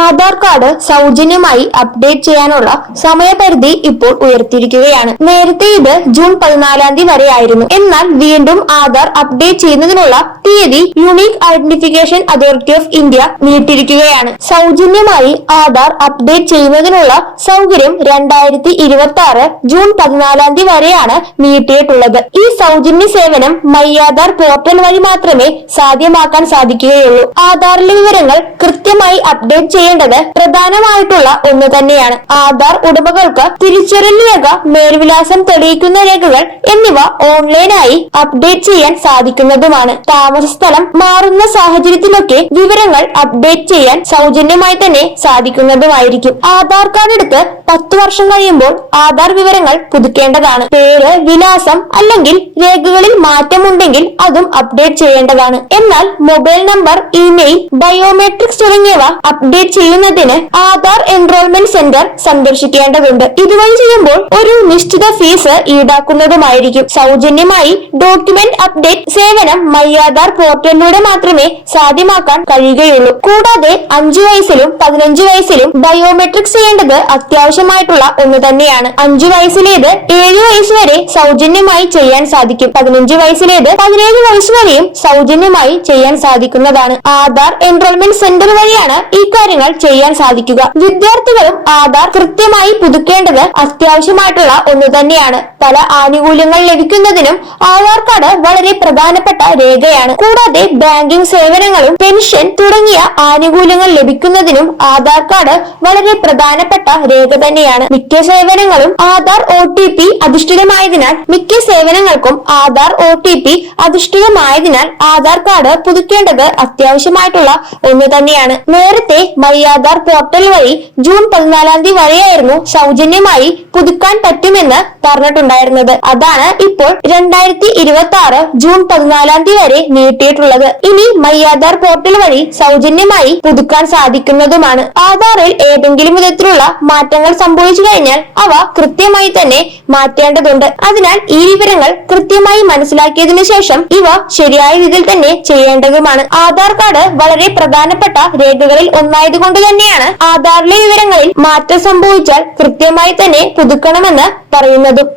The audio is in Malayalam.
ആധാർ കാർഡ് സൗജന്യമായി അപ്ഡേറ്റ് ചെയ്യാനുള്ള സമയപരിധി ഇപ്പോൾ ഉയർത്തിയിരിക്കുകയാണ്. നേരത്തെ ഇത് ജൂൺ 14 വരെയായിരുന്നു. എന്നാൽ വീണ്ടും ആധാർ അപ്ഡേറ്റ് ചെയ്യുന്നതിനുള്ള തീയതി unique identification authority of India നീട്ടിയിരിക്കുകയാണ്. സൗജന്യമായി ആധാർ അപ്ഡേറ്റ് ചെയ്യുന്നതിനുള്ള സൗകര്യം 2026 ജൂൺ 14 വരെയാണ് നീട്ടിയിട്ടുള്ളത്. ഈ സൗജന്യ സേവനം മൈ ആധാർ പോർട്ടൽ വഴി മാത്രമേ സാധ്യമാക്കാൻ സാധിക്കുകയുള്ളൂ. ആധാറിലെ വിവരങ്ങൾ കൃത്യമായി അപ്ഡേറ്റ് ചെയ്യേണ്ടത് പ്രധാനമായിട്ടുള്ള ഒന്ന് തന്നെയാണ്. ആധാർ ഉടമകൾക്ക് തിരിച്ചറിയൽ രേഖ, മേൽവിലാസം തെളിയിക്കുന്ന രേഖകൾ എന്നിവ ഓൺലൈനായി അപ്ഡേറ്റ് ചെയ്യാൻ സാധിക്കുന്നതുമാണ്. താമസ സ്ഥലം മാറുന്ന സാഹചര്യത്തിലൊക്കെ വിവരങ്ങൾ അപ്ഡേറ്റ് ചെയ്യാൻ സൗജന്യമായി തന്നെ സാധിക്കുന്നതുമായിരിക്കും. ആധാർ കാർഡ് എടുത്ത് 10 വർഷം കഴിയുമ്പോൾ ആധാർ വിവരങ്ങൾ പുതുക്കേണ്ടതാണ്. പേര്, വിലാസം അല്ലെങ്കിൽ രേഖകളിൽ മാറ്റമുണ്ടെങ്കിൽ അതും അപ്ഡേറ്റ് ചെയ്യേണ്ടതാണ്. എന്നാൽ മൊബൈൽ നമ്പർ, ഇമെയിൽ, ബയോമെട്രിക്സ് തുടങ്ങിയവ അപ്ഡേറ്റ് ചെയ്യുന്നതിന് ആധാർ എൻറോൾമെന്റ് സെന്റർ സന്ദർശിക്കേണ്ടതുണ്ട്. ഇതുവഴി ചെയ്യുമ്പോൾ ഒരു നിശ്ചിത ഫീസ് ഈടാക്കുന്നതുമായിരിക്കും. സൗജന്യമായി ഡോക്യുമെന്റ് അപ്ഡേറ്റ് സേവനം മൈ ആധാർ പോർട്ടലിലൂടെ മാത്രമേ സാധ്യമാക്കാൻ കഴിയുകയുള്ളൂ. കൂടാതെ 5 വയസ്സിലും 15 വയസ്സിലും ബയോമെട്രിക്സ് ചെയ്യേണ്ടത് അത്യാവശ്യമായിട്ടുള്ള ഒന്ന് തന്നെയാണ്. 5 വയസ്സിലേത് 7 വയസ്സ് വരെ സൗജന്യമായി ചെയ്യാൻ സാധിക്കും. 15 വയസ്സിലേത് 17 വയസ്സ് വരെയും സൗജന്യമായി ചെയ്യാൻ സാധിക്കുന്നതാണ്. ആധാർ എൻറോൾമെന്റ് സെന്റർ വഴിയാണ് ഈ കാര്യങ്ങൾ ചെയ്യാൻ സാധിക്കുക. വിദ്യാർത്ഥികളും ആധാർ കൃത്യമായി പുതുക്കേണ്ടത് അത്യാവശ്യമായിട്ടുള്ള ഒന്ന് തന്നെയാണ്. പല ആനുകൂല്യങ്ങൾ ലഭിക്കുന്നതിനും ആധാർ കാർഡ് വളരെ പ്രധാനപ്പെട്ട രേഖയാണ്. കൂടാതെ ബാങ്കിംഗ് സേവനങ്ങളും പെൻഷൻ തുടങ്ങിയ ആനുകൂല്യങ്ങൾ ലഭിക്കുന്നതിനും ആധാർ കാർഡ് വളരെ പ്രധാനപ്പെട്ട രേഖ തന്നെയാണ്. മിക്ക സേവനങ്ങളും ആധാർ OTP അധിഷ്ഠിതമായതിനാൽ ആധാർ കാർഡ് പുതുക്കേണ്ടത് അത്യാവശ്യമായിട്ടുള്ള ഒന്ന് തന്നെയാണ്. നേരത്തെ മൈ ആധാർ പോർട്ടൽ വഴി ജൂൺ 14 വരെയായിരുന്നു സൗജന്യമായി പുതുക്കാൻ പറ്റുമെന്ന് പറഞ്ഞിട്ടുണ്ടായിരുന്നത്. അതാണ് ഇപ്പോൾ 2026 ജൂൺ 14 വരെ നീട്ടിയിട്ടുള്ളത്. ഇനി മൈ ആധാർ പോർട്ടൽ വഴി സൗജന്യമായി പുതുക്കാൻ സാധിക്കുന്നതുമാണ്. ആധാറിൽ ഏതെങ്കിലും വിധത്തിലുള്ള മാറ്റങ്ങൾ സംഭവിച്ചു കഴിഞ്ഞാൽ അവ കൃത്യമായി തന്നെ മാറ്റേണ്ടതുണ്ട്. അതിനാൽ ഈ വിവരങ്ങൾ കൃത്യമായി മനസ്സിലാക്കിയതിനു ശേഷം ഇവ ശരിയായ രീതിയിൽ തന്നെ ചെയ്യേണ്ടതുമാണ്. ആധാർ കാർഡ് വളരെ പ്രധാനപ്പെട്ട രേഖകളിൽ ഒന്നായതുകൊണ്ട് തന്നെയാണ് ആധാറിലെ വിവരങ്ങളിൽ മാറ്റം സംഭവിച്ചാൽ കൃത്യമായി തന്നെ പുതുക്കണമെന്ന് പറയുന്നതും.